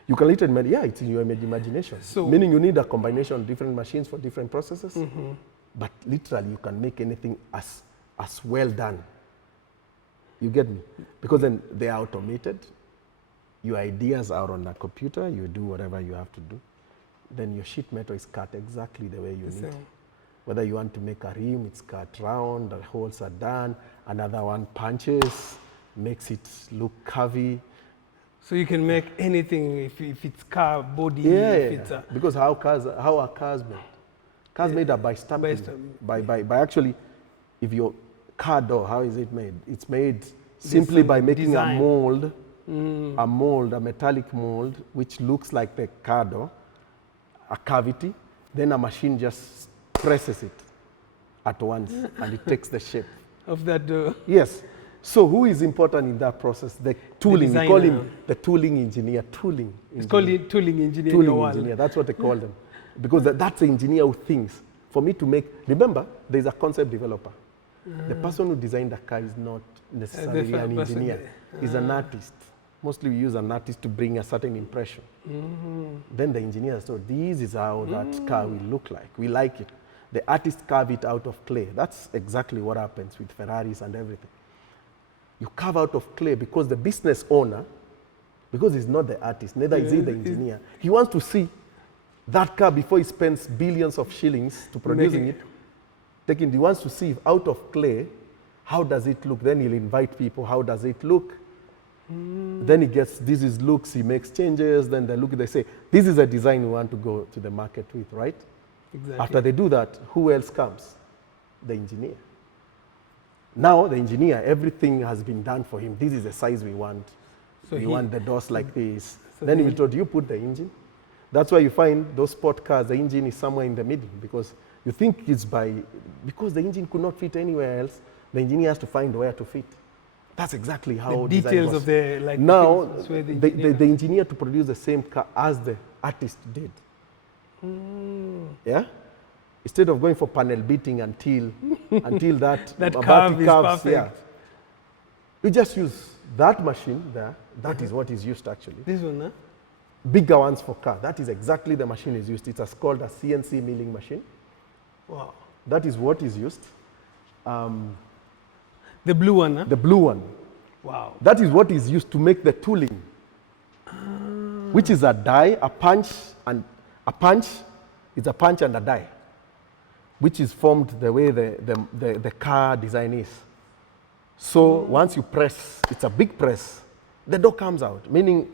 You can literally make, yeah, it's in your imagination. So, meaning you need a combination of different machines for different processes, but literally you can make anything as well done. You get me? Because then they are automated. Your ideas are on a computer. You do whatever you have to do. Then your sheet metal is cut exactly the way you need. Whether you want to make a rim, it's cut round, the holes are done. Another one punches, makes it look curvy. So you can make anything if it's car, body, yeah, if it's because how are cars made? Cars made are by stamping. By actually, if your car door, how is it made? It's made simply by making a mold, a metallic mold, which looks like the car door, a cavity. Then a machine just presses it at once, and it takes the shape of that door. Yes. So who is important in that process? The tooling. We call him the tooling engineer. It's called it tooling engineer. Tooling engineer. That's what they call them, because that's the engineer who thinks. For me to make, remember, there's a concept developer. The person who designed the car is not necessarily an engineer. He's an artist. Mostly we use an artist to bring a certain impression. Then the engineer said, this is how that car will look like. We like it. The artist carve it out of clay. That's exactly what happens with Ferraris and everything. You carve out of clay because the business owner, because he's not the artist, neither is he the engineer, he wants to see that car before he spends billions of shillings to producing it. He wants to see if out of clay, how does it look? Then he'll invite people, how does it look? Then he gets, this is looks, he makes changes, then they look, they say, this is a design we want to go to the market with, right? Exactly. After they do that, who else comes? The engineer. Now the engineer, everything has been done for him. This is the size we want. So we want the doors like this. So then he will tell you, put the engine. That's why you find those sport cars, the engine is somewhere in the middle, because you think it's because the engine could not fit anywhere else, the engineer has to find where to fit. That's exactly how the details of the, like, now the engineer to produce the same car as the artist did. Yeah? Instead of going for panel beating until that curve is perfect. Yeah. You just use that machine there. That is what is used actually. This one, huh? Bigger ones for car. That is exactly the machine is used. It's called a CNC milling machine. Wow. That is what is used. The blue one, huh? The blue one. Wow. That is what is used to make the tooling, which is a die, a punch, and a punch. It's a punch and a die, which is formed the way the car design is. So once you press, it's a big press, the door comes out, meaning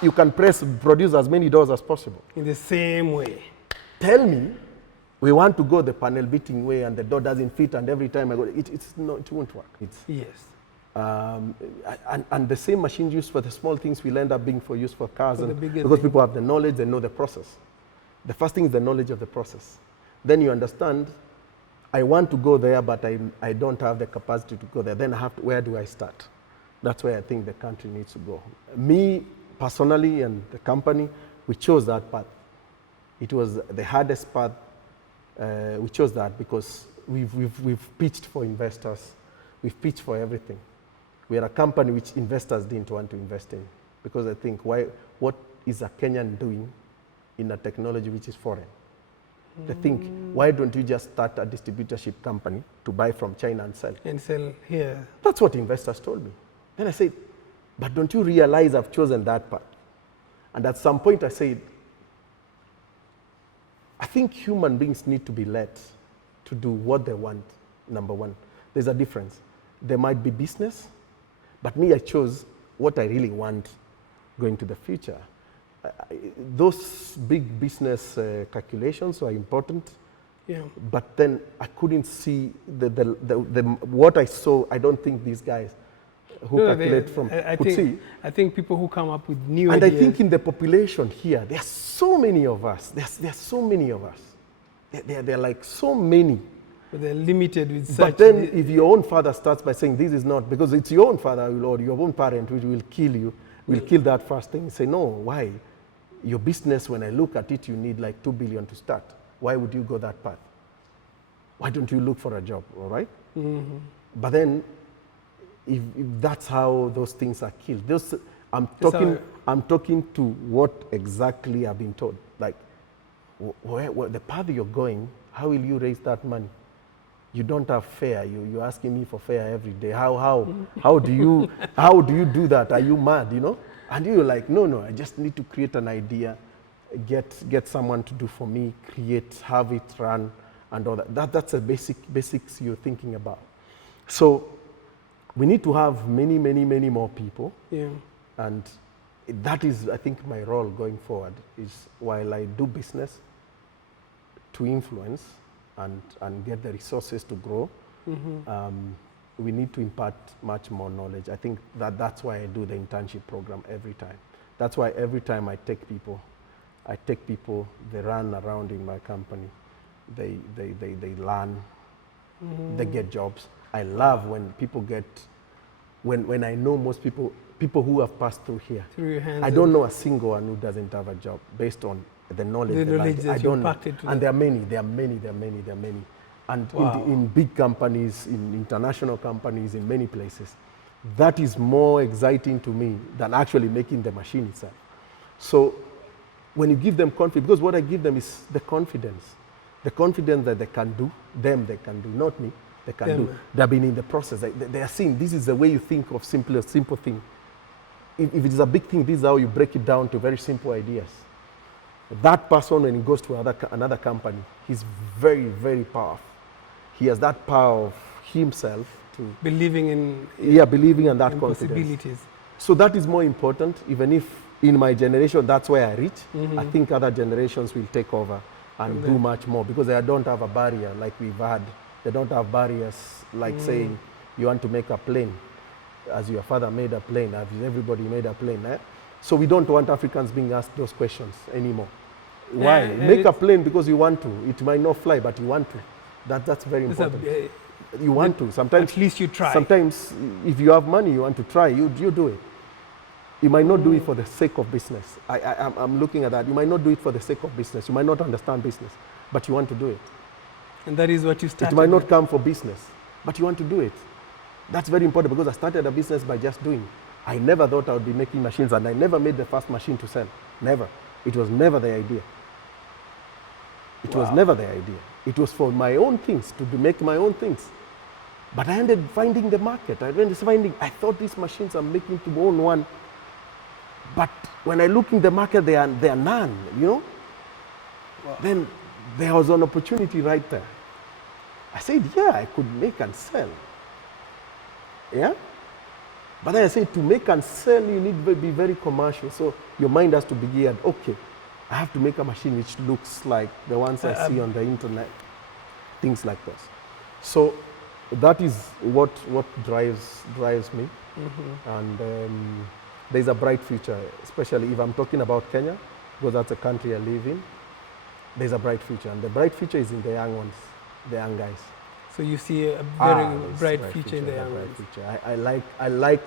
you can produce as many doors as possible. In the same way. Tell me we want to go the panel beating way and the door doesn't fit and every time I go, it won't work. Yes. And the same machine used for the small things will end up being used for cars For the and bigger because thing. people have the knowledge, they know the process. The first thing is the knowledge of the process. Then you understand, I want to go there, but I don't have the capacity to go there. Then where do I start? That's where I think the country needs to go. Me, personally, and the company, we chose that path. It was the hardest path. We chose that because we've pitched for investors. We've pitched for everything. We are a company which investors didn't want to invest in because I think what is a Kenyan doing in a technology which is foreign? They think, why don't you just start a distributorship company to buy from China and sell? And sell here. That's what investors told me. Then I said, but don't you realize I've chosen that path? And at some point I said, I think human beings need to be led to do what they want, number one. There's a difference. There might be business, but me, I chose what I really want going to the future. Those big business calculations are important, Yeah. but then I couldn't see what I saw. I don't think these guys who calculate could see. I think people who come up with new And ideas. I think in the population here, there are so many of us. There are so many of us. There are like so many. But they're limited with such. But then if your own father starts by saying this is not, because it's your own father or your own parent which will kill you, will kill that first thing. You say, no, why? Your business, when I look at it, you need like 2 billion to start. Why would you go that path? Why don't you look for a job, all right? Mm-hmm. But then, if that's how those things are killed. I'm talking to what exactly I've been told. Like, where the path you're going, how will you raise that money? You don't have fare. You're asking me for fare every day. How do you do that? Are you mad? You know? And you're like, no. I just need to create an idea, get someone to do for me, have it run, and all that. That's the basics you're thinking about. So we need to have many more people. Yeah. And that is, I think, my role going forward is while I do business to influence and get the resources to grow, we need to impart much more knowledge. I think that's why I do the internship program every time. That's why every time I take people, they run around in my company, they learn, they get jobs. I love when people when I know most people who have passed through here. Through your hands. I don't know a single one who doesn't have a job based on the knowledge. That I don't know. And there are many. And Wow. in big companies, in international companies, in many places, that is more exciting to me than actually making the machine itself. So when you give them confidence, because what I give them is the confidence that they can do, not me, they can do. They've been in the process. They are seeing this is the way you think of simple thing. If it is a big thing, this is how you break it down to very simple ideas. That person, when he goes to another company, he's very, very powerful. He has that power of himself to believing in and that confidence. Possibilities. So that is more important. Even if in my generation that's where I reach, I think other generations will take over and do much more because they don't have a barrier like we've had. They don't have barriers like saying you want to make a plane, as your father made a plane, as everybody made a plane. So we don't want Africans being asked those questions anymore. Why? Make a plane because you want to. It might not fly, but you want to. That's very important. You want to. Sometimes, at least you try. Sometimes, if you have money, you want to try. You do it. You might not do it for the sake of business. I'm looking at that. You might not do it for the sake of business. You might not understand business, but you want to do it. And that is what you started. It might not come for business, but you want to do it. That's very important because I started a business by just doing. I never thought I would be making machines, and I never made the first machine to sell. Never. It was never the idea. It was never the idea. It was for my own things, to make my own things. But I ended finding the market. I thought these machines I'm making to own one. But when I look in the market, they are none, you know? Wow. Then there was an opportunity right there. I said, yeah, I could make and sell. Yeah? But then I said, to make and sell, you need to be very commercial. So your mind has to be geared, okay, I have to make a machine which looks like the ones I see on the internet, things like this. So that is what drives me. And there's a bright future, especially if I'm talking about Kenya, because that's a country I live in. There's a bright future, and the bright future is in the young ones, the young guys. So you see a very bright Bright future in the young bright ones. future. I like,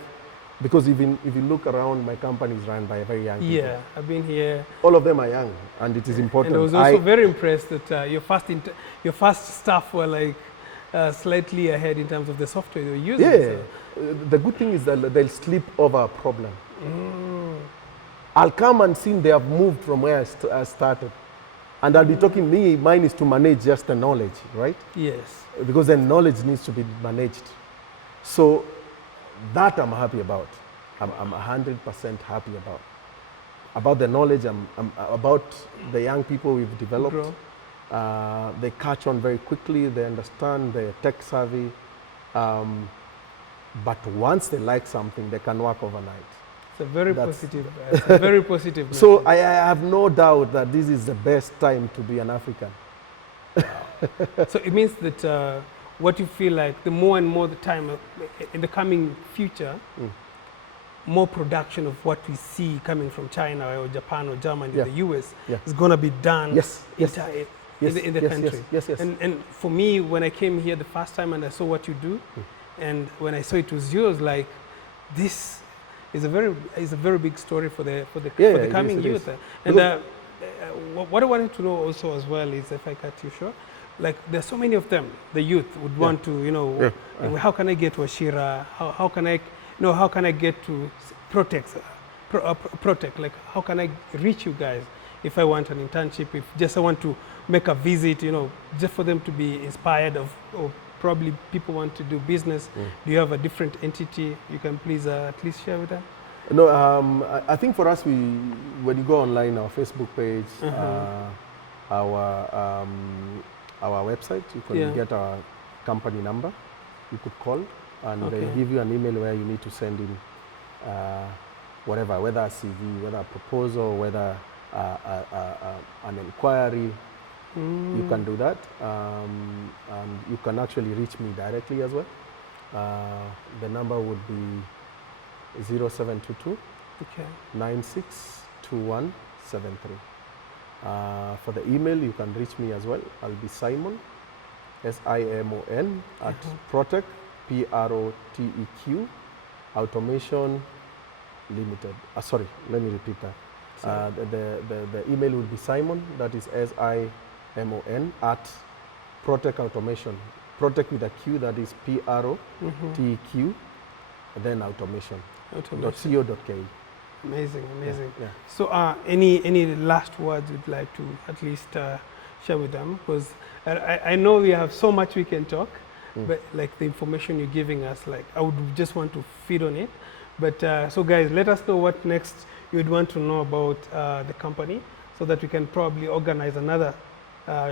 because even if you look around, my company is run by very young people. Yeah, I've been here. All of them are young, and it is important. And I was also very impressed that your first staff were like slightly ahead in terms of the software they were using. Yeah, So. the good thing is that they'll sleep over a problem. I'll come and see they have moved from where I started. And I'll be talking, mine is to manage just the knowledge, right? Yes. Because the knowledge needs to be managed. So that I'm happy about. I'm 100% happy about the knowledge, I'm about the young people we've developed. They catch on very quickly, they understand, they're tech savvy. But once they like something, they can work overnight. It's a very positive, it's a very positive message. So I have no doubt that this is the best time to be an African. So it means that what you feel like, the more and more the time in the coming future, more production of what we see coming from China or Japan or Germany or the US is going to be done in the country. Yes. And for me, when I came here the first time and I saw what you do, and when I saw it was yours, like, this is a very big story for the coming youth. And what I wanted to know also as well is, if I cut you short, like, there's so many of them, the youth would want to, you know, how can I get to Ashira? How can I, you know, how can I get to Protect? Like, how can I reach you guys if I want an internship, if just I want to make a visit, you know, just for them to be inspired of, or probably people want to do business. Do you have a different entity you can please at least share with them? No, I think for us, when you go online, our Facebook page, our website, you can get our company number. You could call, and they give you an email where you need to send in whatever, whether a CV, whether a proposal, whether an inquiry. You can do that, and you can actually reach me directly as well. The number would be 0722 962173. For the email, you can reach me as well. I'll be Simon, SIMON, at Protec, PROTEQ, Automation Limited. Sorry, let me repeat that. The email will be Simon, that is SIMON, at Protec Automation. Protec with a Q, that is PROTEQ, then automation.co.ke. Amazing. Yeah. So any last words you'd like to at least share with them? Because I know we have so much we can talk, but like the information you're giving us, like, I would just want to feed on it. But so guys, let us know what next you'd want to know about the company, so that we can probably organize another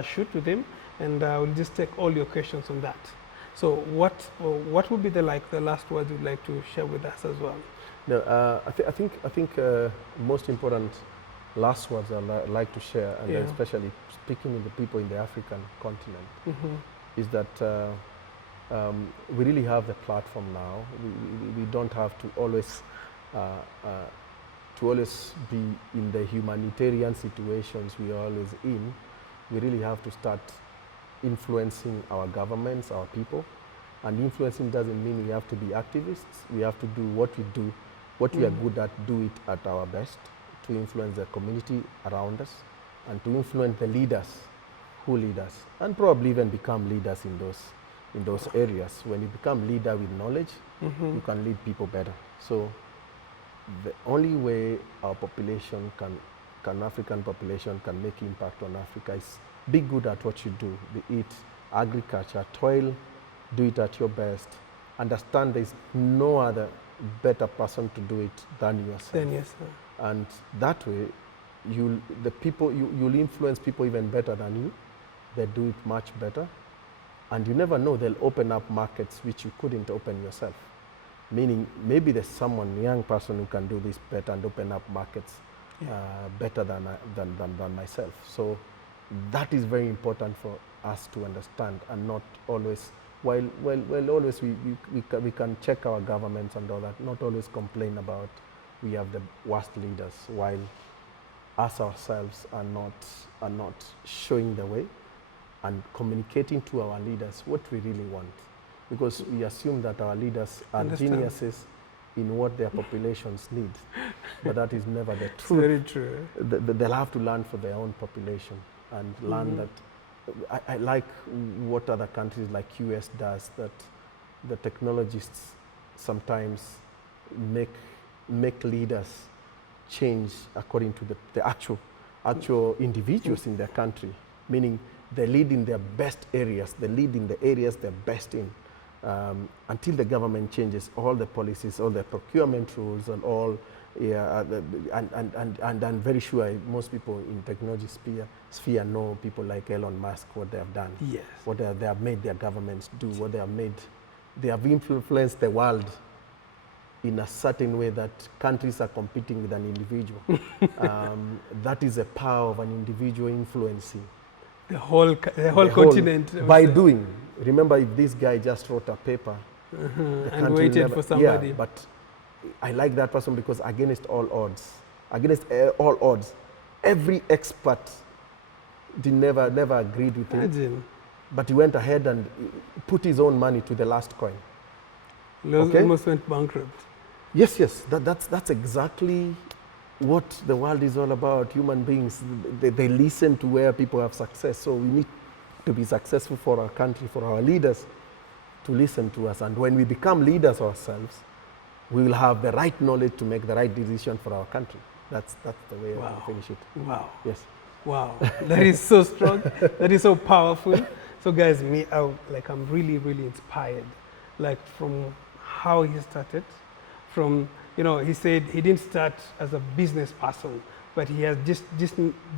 shoot with him, and we'll just take all your questions on that. So what would be the last words you'd like to share with us as well? No, I think most important last words I'd like to share, and especially speaking with the people in the African continent, is that we really have the platform now. We don't have to always be in the humanitarian situations we are always in. We really have to start influencing our governments, our people. And influencing doesn't mean we have to be activists. We have to do what we do, what we are good at, do it at our best, to influence the community around us, and to influence the leaders who lead us, and probably even become leaders in those areas. When you become leader with knowledge, you can lead people better. So the only way our population African population can make impact on Africa is be good at what you do, be it agriculture, toil, do it at your best. Understand there's no other better person to do it than yourself. And that way, you'll influence people even better than you. They do it much better. And you never know, they'll open up markets which you couldn't open yourself. Meaning, maybe there's someone, young person, who can do this better and open up markets better than myself. So that is very important for us to understand, and not always, while always we can check our governments and all that, not always complain about we have the worst leaders, while us ourselves are not showing the way and communicating to our leaders what we really want. Because we assume that our leaders are geniuses in what their populations need. But that is never the truth. Very true. They'll have to learn for their own population and learn that. I like what other countries like US does, that the technologists sometimes make leaders change according to the actual individuals in their country, meaning they lead in their best areas, they lead in the areas they're best in. Until the government changes all the policies, all the procurement rules, and all, and I'm very sure most people in technology sphere know people like Elon Musk, what they have done, yes, what they have made their governments do, what they have made. They have influenced the world in a certain way that countries are competing with an individual. That is the power of an individual influencing the whole continent. By doing. Remember, if this guy just wrote a paper and waited for somebody. Yeah, but I like that person because against all odds, every expert never agreed with him. But he went ahead and put his own money to the last coin. Almost went bankrupt. Yes. That's exactly what the world is all about. Human beings, they listen to where people have success. So we need to be successful for our country, for our leaders to listen to us. And when we become leaders ourselves, we will have the right knowledge to make the right decision for our country. That's the way I finish it. Wow. Yes. Wow. That is so strong. That is so powerful. So guys, I'm really, really inspired. Like from how he started, from, he said he didn't start as a business person, but he has just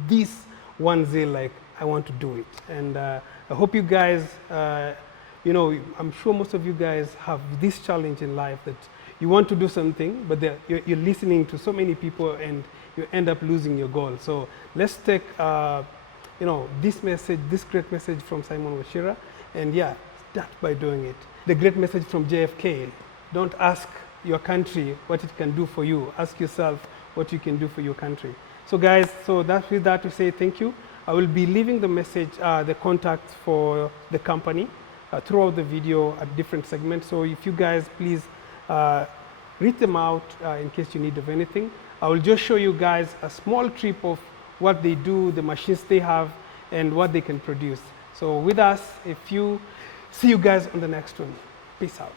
this one zeal, like, I want to do it. And I hope you guys, I'm sure most of you guys have this challenge in life that you want to do something, but you're listening to so many people and you end up losing your goal. So let's take, this great message from Simon Wachira, and start by doing it. The great message from JFK, don't ask your country what it can do for you. Ask yourself what you can do for your country. So guys, that's with that to say thank you. I will be leaving the message, the contact for the company throughout the video at different segments. So if you guys please read them out in case you need of anything. I will just show you guys a small trip of what they do, the machines they have, and what they can produce. So with us, see you guys on the next one. Peace out.